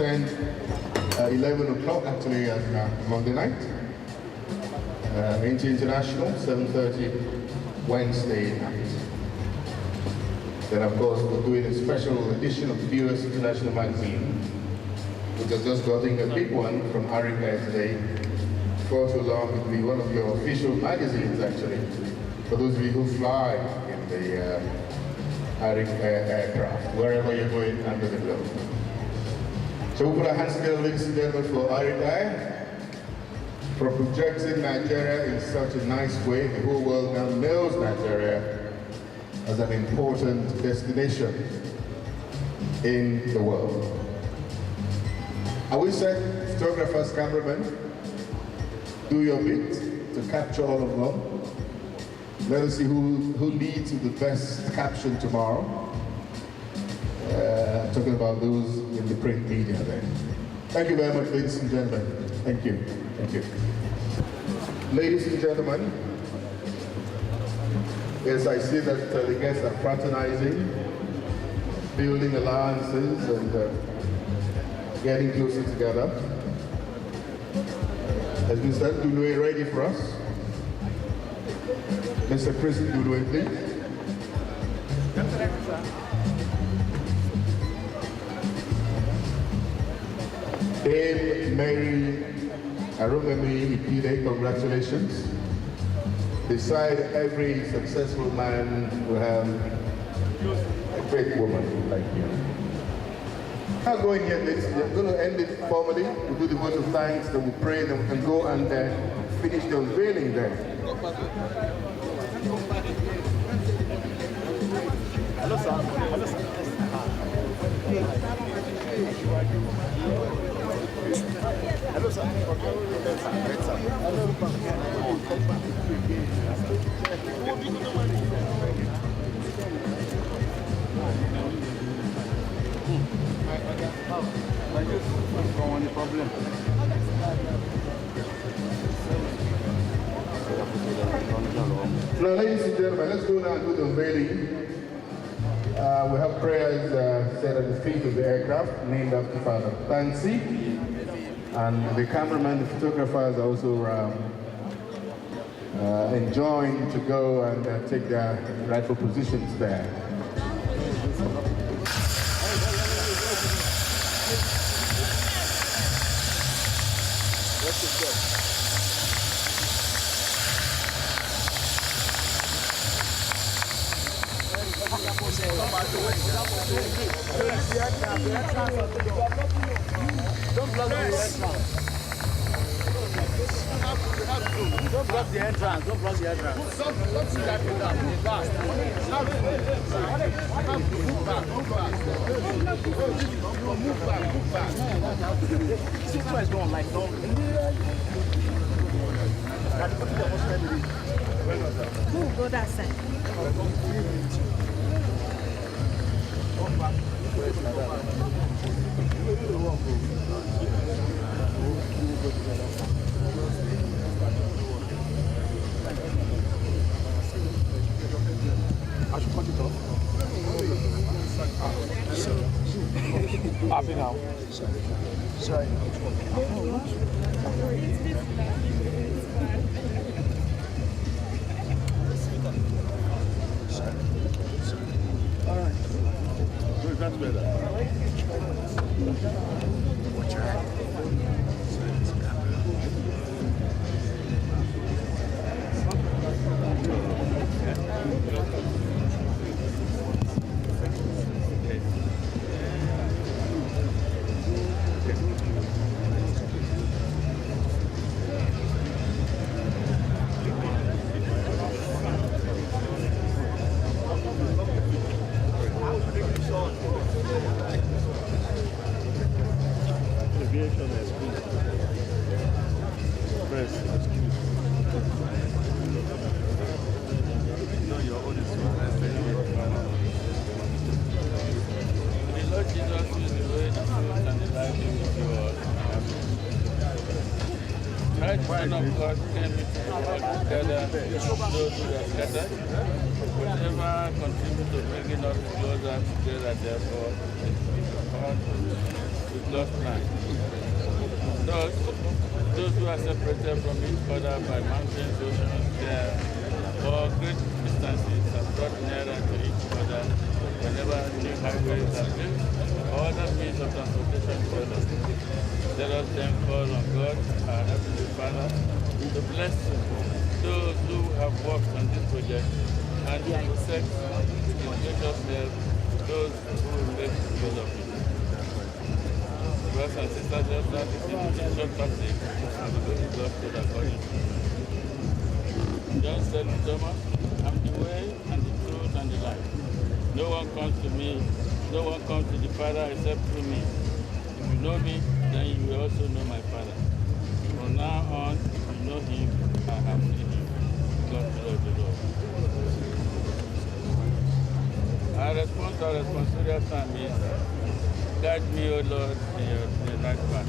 10, 11 o'clock actually on Monday night. International, 7:30 Wednesday night. Then of course we're doing a special edition of the US International Magazine, which has just gotten a big one from Arik Air today. Before too long it will be one of your official magazines actually, for those of you who fly in the Arik Air aircraft, wherever you're going under the globe. So we put our hands together, ladies and gentlemen, for Arik Air, for projecting Nigeria in such a nice way. The whole world now knows Nigeria as an important destination in the world. I will say, photographers, cameramen, do your bit to capture all of them. Let us see who leads with the best caption tomorrow. Talking about those in the print media then. Thank you very much, ladies and gentlemen. Thank you. Thank you. Ladies and gentlemen, yes, I see that the guests are fraternizing, building alliances and getting closer together. Has Mr. Dulwe ready for us? Mr. Chris Dulwe, please. Dame Mary Arumemi Ipide, congratulations. Beside every successful man, we have a great woman like you. I'm not going yet, ladies and gentlemen. I'm going to end it formally. We'll do the vote of thanks, then we'll pray, then we can go and finish the unveiling there. Hello, sir. Hello, sir. Hello, sir. Now, ladies and gentlemen, let's go now and do the unveiling. We have prayers said at the feet of the aircraft, named after Father Fancy. And the cameraman, the photographers are also enjoying to go and take their rightful positions there. Don't block the entrance. Don't block the entrance. Don't block the entrance. Don't see that in that. Fast. Move back. See where it's going like don't. Move, go that side. I should cut it off. Happy now. Sorry. All right. That's better. Watch your hand. Son of God came together, those who were scattered, whatever contribute to bringing us closer together, therefore, God, we with God's plan. Those who are separated from each other by mountains, oceans, or great distances are brought nearer to each other whenever new highways are built or other means of transportation develop. Let us then call on God, our Heavenly Father, to bless those who have worked on this project and to protect His gracious help those who will make use of it. Brothers and sisters, let's start this short passage and go to Gospel according to John said to Thomas, I'm the way and the truth and the life. No one comes to the Father except through me. If you know me, then you will also know my Father. From now on, you know him, I have seen him. God bless the Lord. Our responsibility time is, guide me, O Lord, in the right path.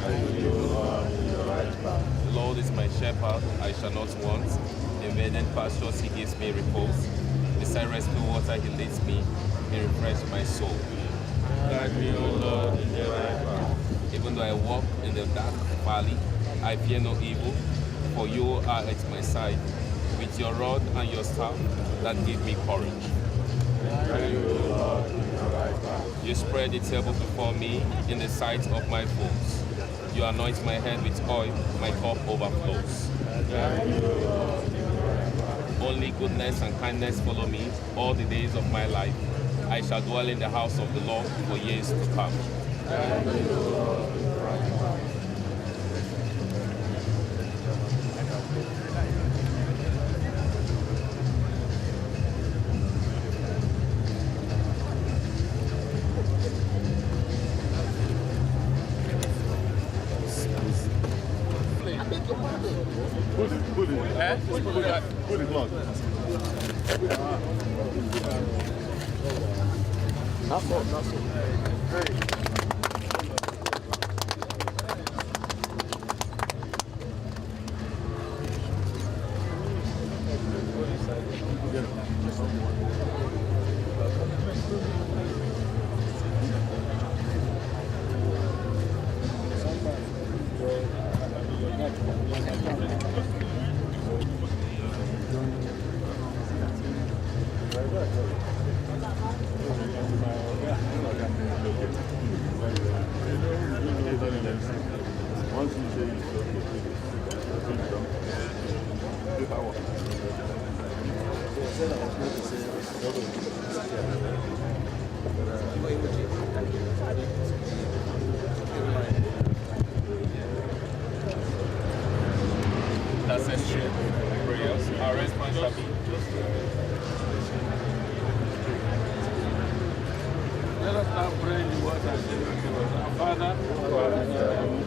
Guide me, O Lord, in the right path. The Lord is my shepherd, I shall not want. In verdant pastures he gives me repose. Beside restful water he leads me. He refreshes my soul. Guide me, O Lord, in the right path. Even though I walk in the dark valley, I fear no evil, for you are at my side. With your rod and your staff, that give me courage. Guide me, O Lord, in the right path. You spread the table before me in the sight of my foes. You anoint my head with oil, my cup overflows. Guide me, O Lord, in the right path. Only goodness and kindness follow me all the days of my life. I shall dwell in the house of the Lord for years to come. Guide me, O Lord, in the right path. Put it long. That's essential prayers. Our response shall be Let us now pray in the words and say to us, our Father, who art in heaven,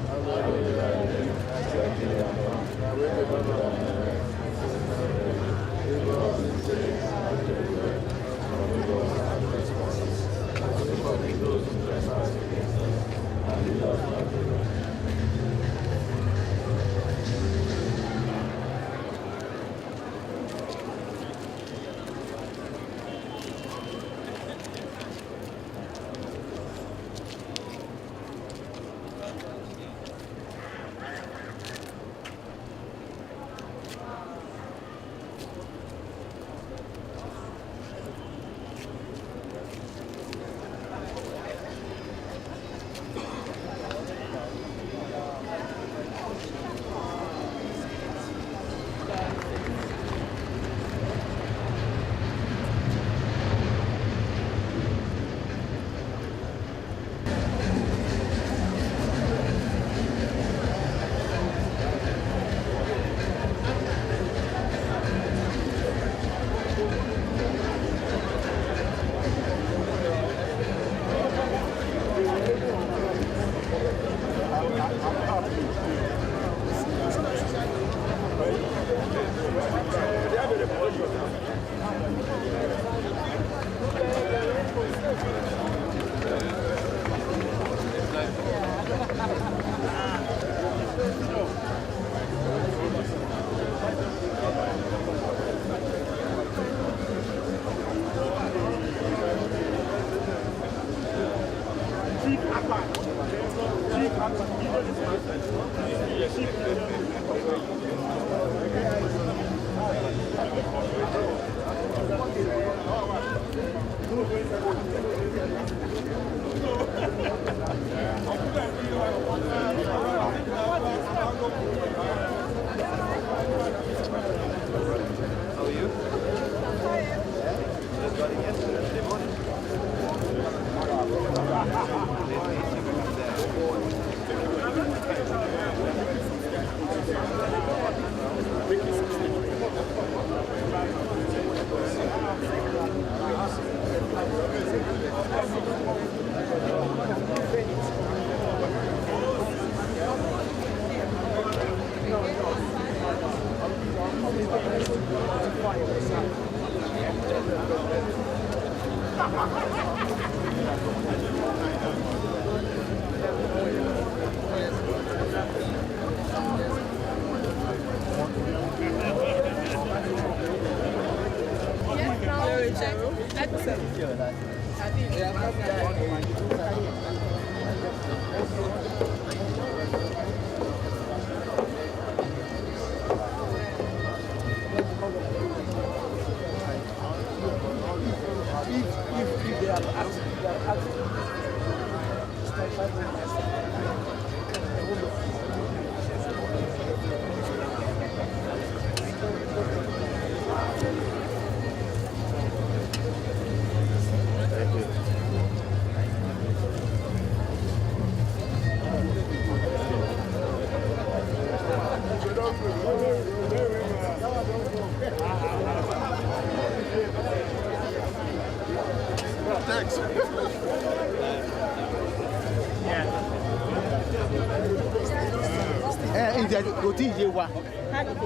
Go to you. What?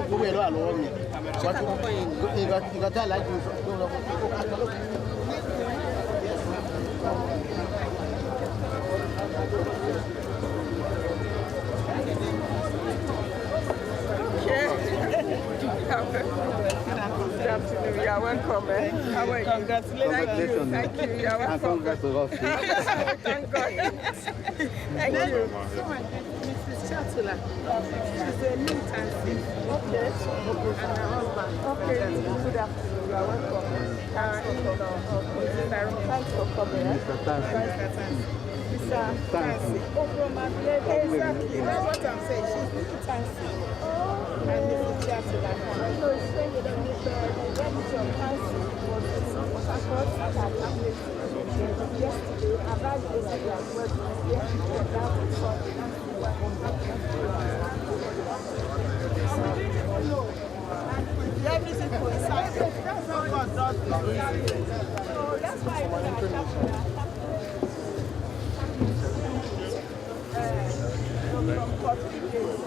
Go away alone. You got that like you. Good afternoon. You are welcome. How are you? Congratulations. Thank you. You are welcome. Thank God. Thank you. Mrs. Chatula. She's a militancy. Okay. And her husband. Okay. Good afternoon. You are welcome. Thanks for coming. Mr. Fancy. Oh, from my lady. Exactly. That's what I'm saying. She's militancy. And Mrs. Chatula. So it's saying that the religion council was yesterday, about yesterday as well, yesterday, that was everything coincided. That's how God does it. So that's why from 14 days.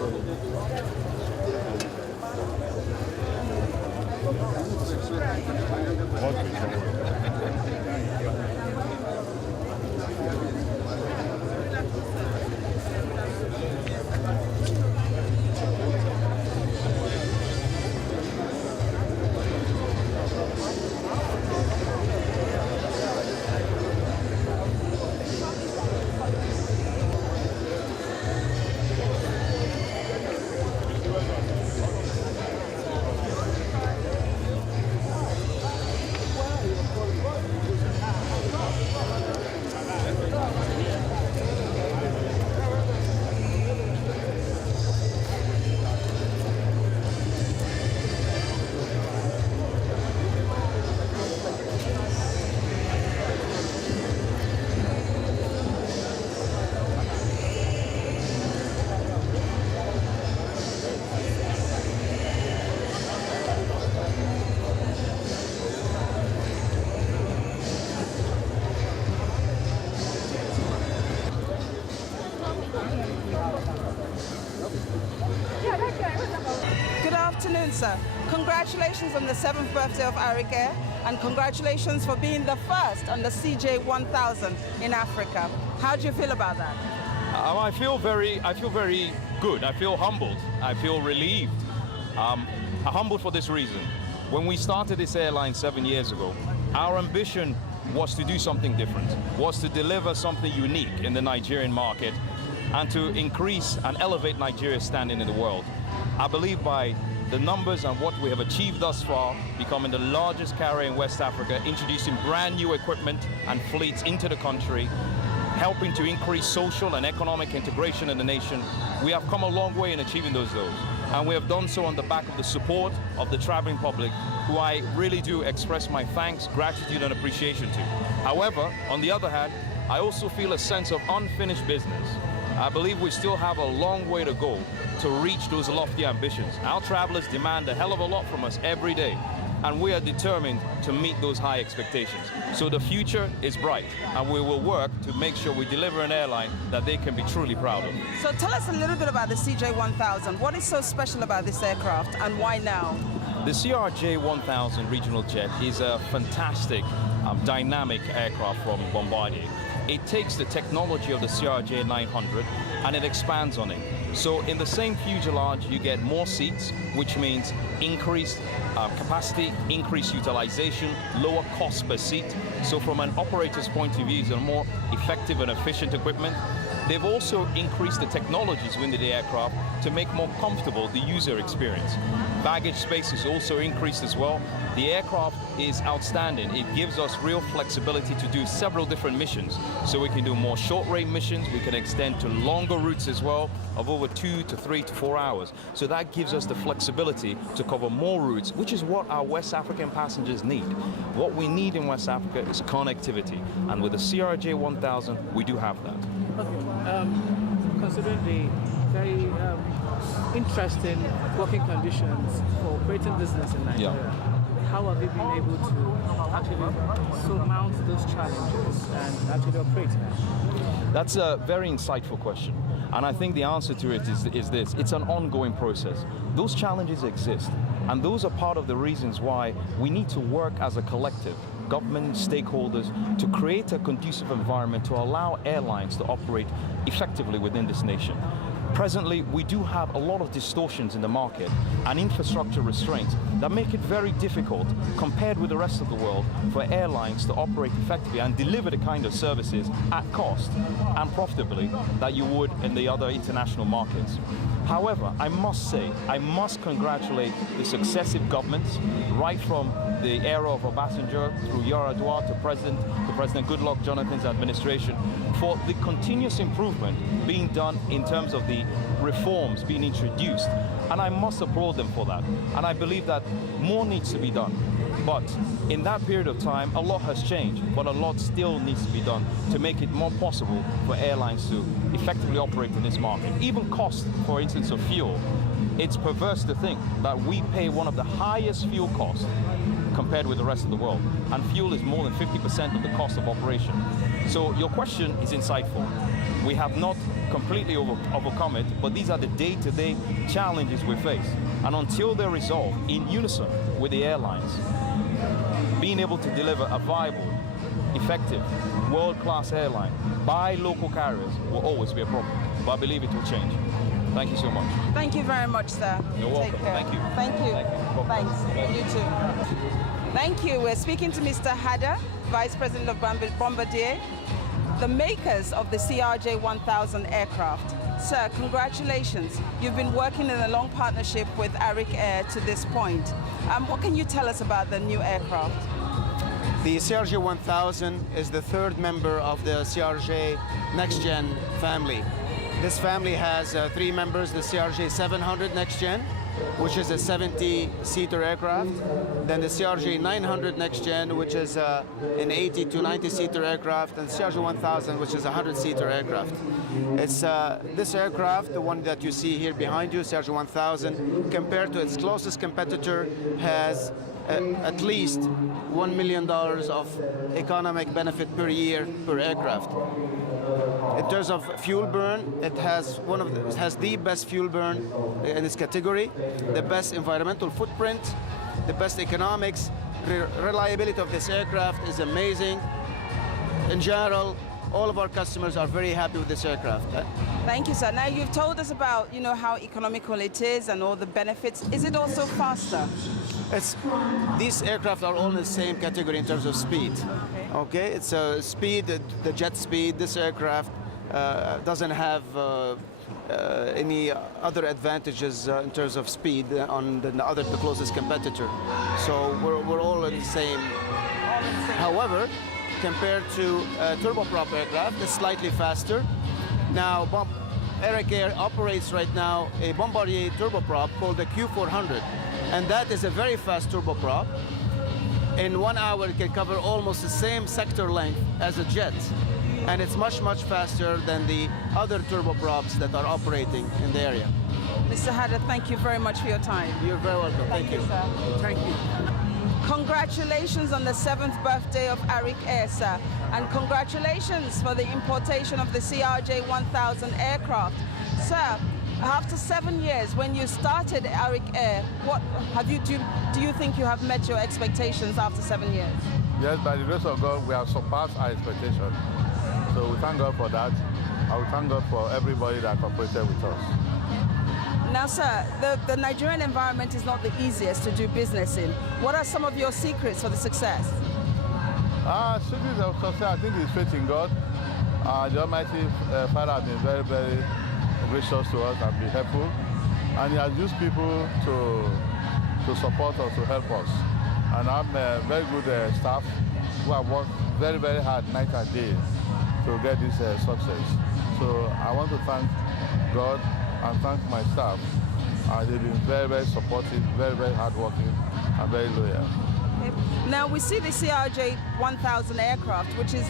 Good afternoon, sir. Congratulations on the 7th birthday of Arik Air, and congratulations for being the first on the CJ 1000 in Africa. How do you feel about that? I feel very good. I feel humbled. I feel relieved. I'm humbled for this reason. When we started this airline 7 years ago, our ambition was to do something different, was to deliver something unique in the Nigerian market, and to increase and elevate Nigeria's standing in the world. I believe by the numbers and what we have achieved thus far, becoming the largest carrier in West Africa, introducing brand new equipment and fleets into the country, helping to increase social and economic integration in the nation, we have come a long way in achieving those goals. And we have done so on the back of the support of the traveling public, who I really do express my thanks, gratitude, and appreciation to. However, on the other hand, I also feel a sense of unfinished business. I believe we still have a long way to go to reach those lofty ambitions. Our travelers demand a hell of a lot from us every day, and we are determined to meet those high expectations. So the future is bright, and we will work to make sure we deliver an airline that they can be truly proud of. So tell us a little bit about the CJ1000. What is so special about this aircraft, and why now? The CRJ1000 regional jet is a fantastic, dynamic aircraft from Bombardier. It takes the technology of the CRJ 900 and it expands on it. So in the same fuselage, you get more seats, which means increased capacity, increased utilization, lower cost per seat. So from an operator's point of view, it's a more effective and efficient equipment. They've also increased the technologies within the aircraft to make more comfortable the user experience. Baggage space is also increased as well. The aircraft is outstanding. It gives us real flexibility to do several different missions. So we can do more short-range missions, we can extend to longer routes as well, of over 2 to 3 to 4 hours. So that gives us the flexibility to cover more routes, which is what our West African passengers need. What we need in West Africa is connectivity. And with the CRJ 1000, we do have that. Okay. Considering the very interesting working conditions for operating business in Nigeria, how have you been able to actually surmount those challenges and actually operate now? That's a very insightful question. And I think the answer to it is this. It's an ongoing process. Those challenges exist. And those are part of the reasons why we need to work as a collective, government, stakeholders, to create a conducive environment to allow airlines to operate effectively within this nation. Presently, we do have a lot of distortions in the market and infrastructure restraints that make it very difficult, compared with the rest of the world, for airlines to operate effectively and deliver the kind of services at cost and profitably that you would in the other international markets. However, I must say, I must congratulate the successive governments, right from the era of Obasanjo through Yar'Adua to President Goodluck Jonathan's administration, for the continuous improvement being done in terms of the reforms being introduced. And I must applaud them for that. And I believe that more needs to be done. But in that period of time, a lot has changed, but a lot still needs to be done to make it more possible for airlines to effectively operate in this market. Even cost, for instance, of fuel. It's perverse to think that we pay one of the highest fuel costs compared with the rest of the world. And fuel is more than 50% of the cost of operation. So your question is insightful. We have not completely overcome it, but these are the day-to-day challenges we face. And until they're resolved in unison with the airlines, being able to deliver a viable, effective, world-class airline by local carriers will always be a problem. But I believe it will change. Thank you so much. Thank you very much, sir. You're welcome. Take care. Thank you. Thank you. Thank you. Thanks. You too. Thank you. We're speaking to Mr. Hada, Vice President of Bombardier, the makers of the CRJ 1000 aircraft. Sir, congratulations. You've been working in a long partnership with Arik Air to this point. What can you tell us about the new aircraft? The CRJ 1000 is the third member of the CRJ Next Gen family. This family has 3 members, the CRJ 700 Next Gen, which is a 70-seater aircraft. Then the CRJ 900 Next Gen, which is an 80 to 90-seater aircraft, and CRJ 1000, which is a 100-seater aircraft. It's this aircraft, the one that you see here behind you, CRJ 1000, compared to its closest competitor, has at least $1 million of economic benefit per year per aircraft. In terms of fuel burn, it has the best fuel burn in its category, the best environmental footprint, the best economics. The reliability of this aircraft is amazing. In general, all of our customers are very happy with this aircraft. Thank you, sir. Now, you've told us about, how economical it is and all the benefits. Is it also faster? These aircraft are all in the same category in terms of speed. Okay, it's speed, the jet speed. This aircraft doesn't have any other advantages in terms of speed on the closest competitor. So we're all in the same. However, compared to turboprop aircraft, it's slightly faster. Now, Arik Air operates right now a Bombardier turboprop called the Q400, and that is a very fast turboprop. In 1 hour, it can cover almost the same sector length as a jet, and it's much, much faster than the other turboprops that are operating in the area. Mr. Hada, thank you very much for your time. You're very welcome. Thank you. Sir. Thank you. Congratulations on the 7th birthday of Arik Air, sir. And congratulations for the importation of the CRJ 1000 aircraft. Sir, after 7 years, when you started Arik Air, do you think you have met your expectations after 7 years? Yes, by the grace of God, we have surpassed our expectations. So we thank God for that. I will thank God for everybody that cooperated with us. Now, sir, the Nigerian environment is not the easiest to do business in. What are some of your secrets for the success? Secrets of success, I think, is faith in God. The Almighty Father has been very, very gracious to us and be helpful. And He has used people to support us, to help us. And I'm a very good staff who have worked very, very hard night and day to get this success. So I want to thank God and thank my staff. They've been very, very supportive, very, very hardworking, and very loyal. Okay. Now we see the CRJ 1000 aircraft, which is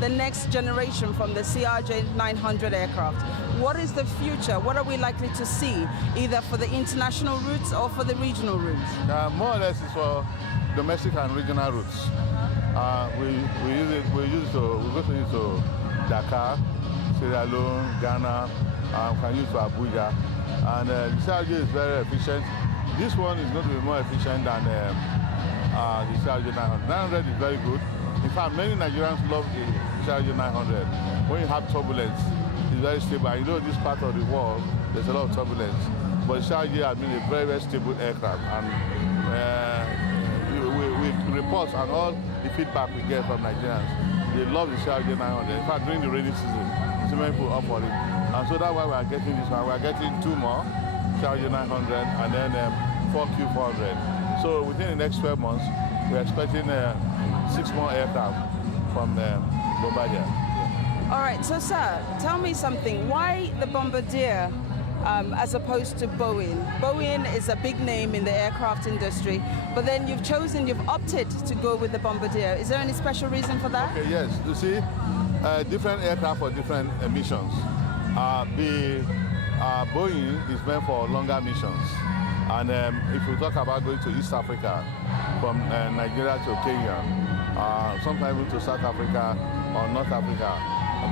the next generation from the CRJ 900 aircraft. What is the future? What are we likely to see, either for the international routes or for the regional routes? More or less it's for domestic and regional routes. We go to Dakar, Sierra Leone, Ghana, can use to Abuja. And the CRJ is very efficient. This one is going to be more efficient than the CRJ 900. 900 is very good. In fact, many Nigerians love the CRJ 900. When you have turbulence, it's very stable. You know, this part of the world, there's a lot of turbulence. But CRJ has been a very, very stable aircraft. And with reports and all the feedback we get from Nigerians, they love the CRJ 900. In fact, during the rainy season, so many people up for it. And so that's why we are getting this one. We are getting 2 more CRJ 900 and then 4 Q400. So within the next 12 months, we're expecting 6 more aircraft from Bombardier. All right, so sir, tell me something. Why the Bombardier as opposed to Boeing? Boeing is a big name in the aircraft industry, but then you've opted to go with the Bombardier. Is there any special reason for that? Okay, yes. You see, different aircraft for different missions. Boeing is meant for longer missions. And if we talk about going to East Africa, from Nigeria to Kenya, sometimes to South Africa or North Africa,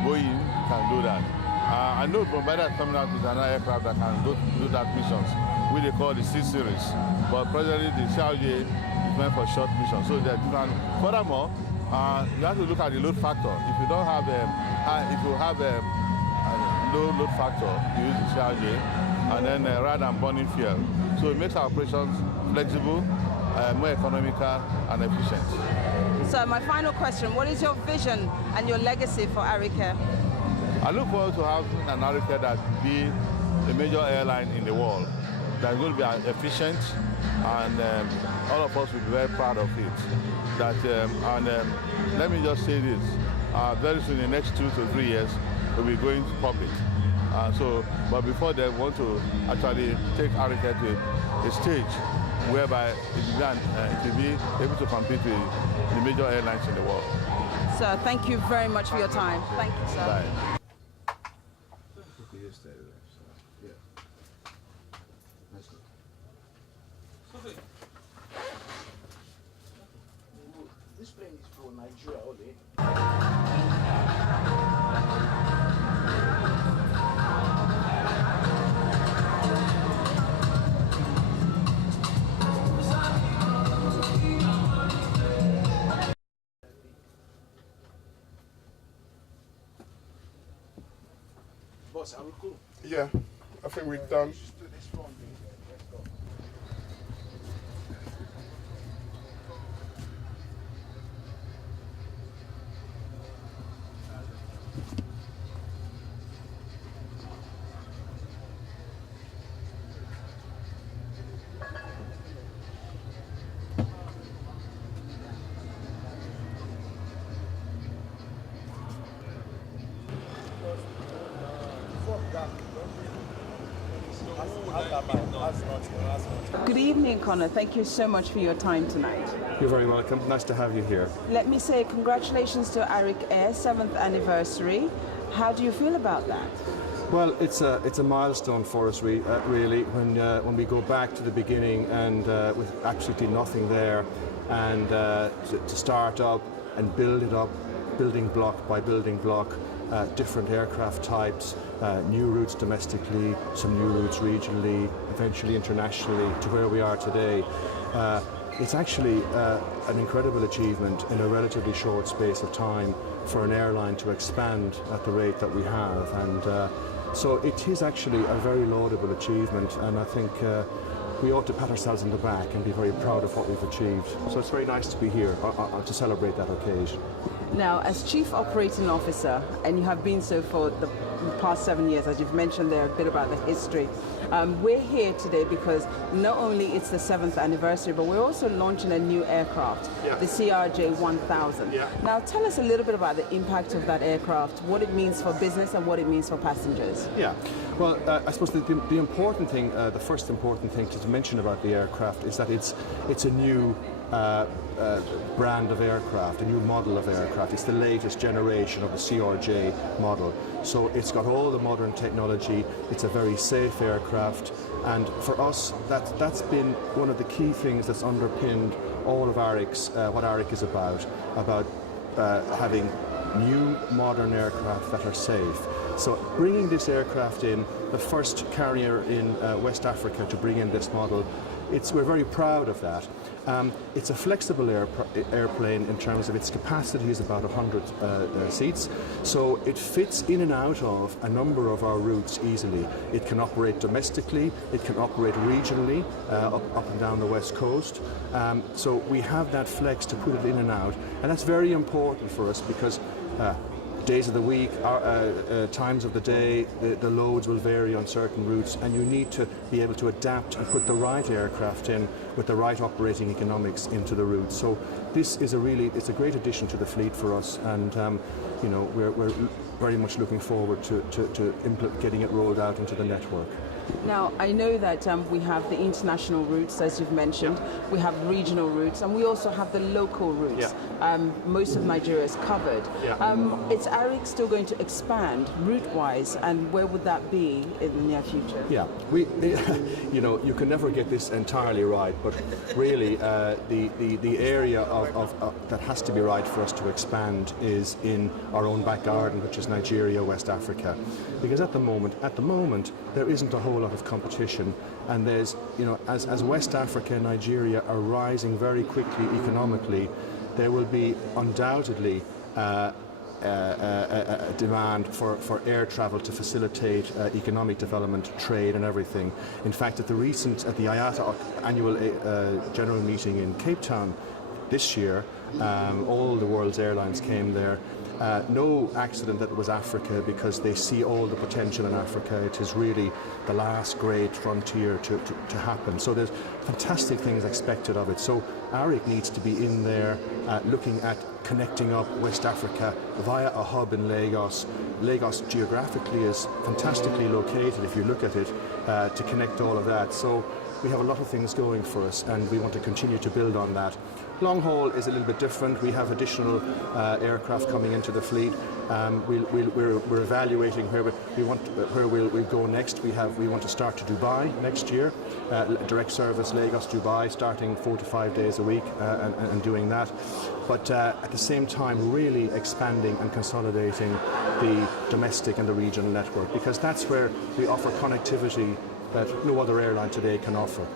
Boeing can do that. I know Bombardier is coming out with another aircraft that can do that missions, which they call the C series. But presently the CRJ is meant for short missions. So they're different. Furthermore, you have to look at the load factor. If you don't have a low load factor, you use the CRJ, and then rather than burning fuel. So it makes our operations flexible, more economical and efficient. So my final question, what is your vision and your legacy for Arik Air? I look forward to having an Arik Air that will be a major airline in the world, that will be efficient, and all of us will be very proud of it. Let me just say this, very soon, in the next 2 to 3 years, we'll be going public. But before that, we want to actually take Arik Air to a stage whereby it will be able to compete with the major airlines in the world. Sir, thank you very much for your time. Thank you, sir. Bye. This plane is for Nigeria only. Boss, are we cool? Yeah, I think we're done. Good evening, Connor. Thank you so much for your time tonight. You're very welcome. Nice to have you here. Let me say congratulations to Arik Air, 7th anniversary. How do you feel about that? Well, it's a milestone for us, really, when we go back to the beginning and with absolutely nothing there, and to start up and build it up, building block by building block, different aircraft types, new routes domestically, some new routes regionally, eventually internationally, to where we are today. It's actually an incredible achievement in a relatively short space of time for an airline to expand at the rate that we have, and so it is actually a very laudable achievement, and I think we ought to pat ourselves on the back and be very proud of what we've achieved. So it's very nice to be here to celebrate that occasion. Now, as Chief Operating Officer, and you have been so for the past 7 years, as you've mentioned there a bit about the history, we're here today because not only it's the 7th anniversary, but we're also launching a new aircraft, the CRJ 1000. Now, tell us a little bit about the impact of that aircraft, what it means for business and what it means for passengers. Yeah, well, I suppose the important thing, the first important thing to mention about the aircraft is that it's a new brand of aircraft, a new model of aircraft. It's the latest generation of the CRJ model. So it's got all the modern technology, it's a very safe aircraft, and for us that's been one of the key things that's underpinned all of Arik's, what Arik is about having new modern aircraft that are safe. So bringing this aircraft in, the first carrier in West Africa to bring in this model, we're very proud of that. It's a flexible airplane in terms of its capacity is about 100 seats, so it fits in and out of a number of our routes easily. It can operate domestically, it can operate regionally, up and down the west coast. So we have that flex to put it in and out, and that's very important for us because days of the week, times of the day, the loads will vary on certain routes, and you need to be able to adapt and put the right aircraft in with the right operating economics into the route. So this is it's a great addition to the fleet for us, and you know, we're very much looking forward to getting it rolled out into the network. Now, I know that we have the international routes, as you've mentioned, we have regional routes, and we also have the local routes. Most of Nigeria is covered. Is Arik still going to expand route-wise, and where would that be in the near future? Yeah, you know, you can never get this entirely right, but really the area that has to be right for us to expand is in our own back garden, which is Nigeria, West Africa, because at the moment there isn't a whole lot of competition, and there's, you know, as West Africa and Nigeria are rising very quickly economically, there will be undoubtedly a demand for air travel to facilitate economic development, trade and everything. In fact, at the IATA annual general meeting in Cape Town this year, all the world's airlines came there. No accident that it was Africa, because they see all the potential in Africa. It is really the last great frontier to happen. So there's fantastic things expected of it. So Arik needs to be in there looking at connecting up West Africa via a hub in Lagos. Lagos geographically is fantastically located, if you look at it, to connect all of that. So we have a lot of things going for us, and we want to continue to build on that. Long haul is a little bit different. We have additional aircraft coming into the fleet. We're evaluating where we'll go next. We want to start to Dubai next year, direct service Lagos Dubai, starting 4 to 5 days a week, and doing that. But at the same time, really expanding and consolidating the domestic and the regional network, because that's where we offer connectivity that no other airline today can offer.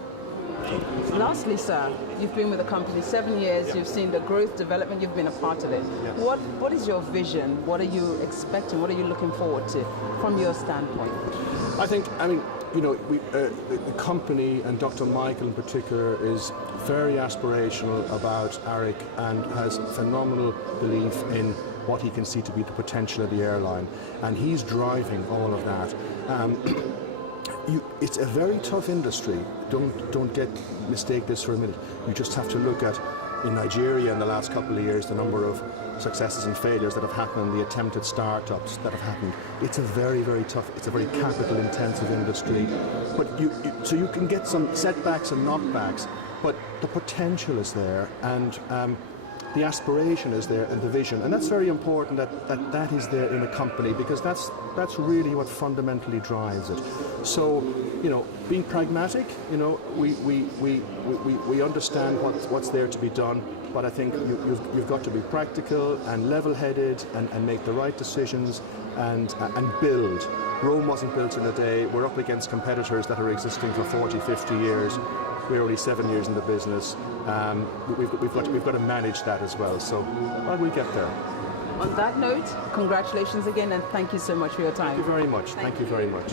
Lastly, sir, you've been with the company 7 years, you've seen the growth, development, you've been a part of it. What is your vision? What are you expecting? What are you looking forward to from your standpoint? I mean, you know, the company, and Dr. Michael in particular, is very aspirational about Arik and has phenomenal belief in what he can see to be the potential of the airline, and he's driving all of that. It's a very tough industry. Don't mistake this for a minute. You just have to look at, in Nigeria in the last couple of years, the number of successes and failures that have happened, the attempted startups that have happened. It's a very, very tough, it's a very capital-intensive industry. But so you can get some setbacks and knockbacks, but the potential is there, and the aspiration is there, and the vision, and that's very important that is there in a company, because that's really what fundamentally drives it. So, being pragmatic, we understand what's there to be done, but I think you've got to be practical and level-headed and make the right decisions and build. Rome wasn't built in a day. We're up against competitors that are existing for 40, 50 years. We're only 7 years in the business. We've got to manage that as well. So we'll get there. On that note, congratulations again, and thank you so much for your time. Thank you very much. Thank you very much.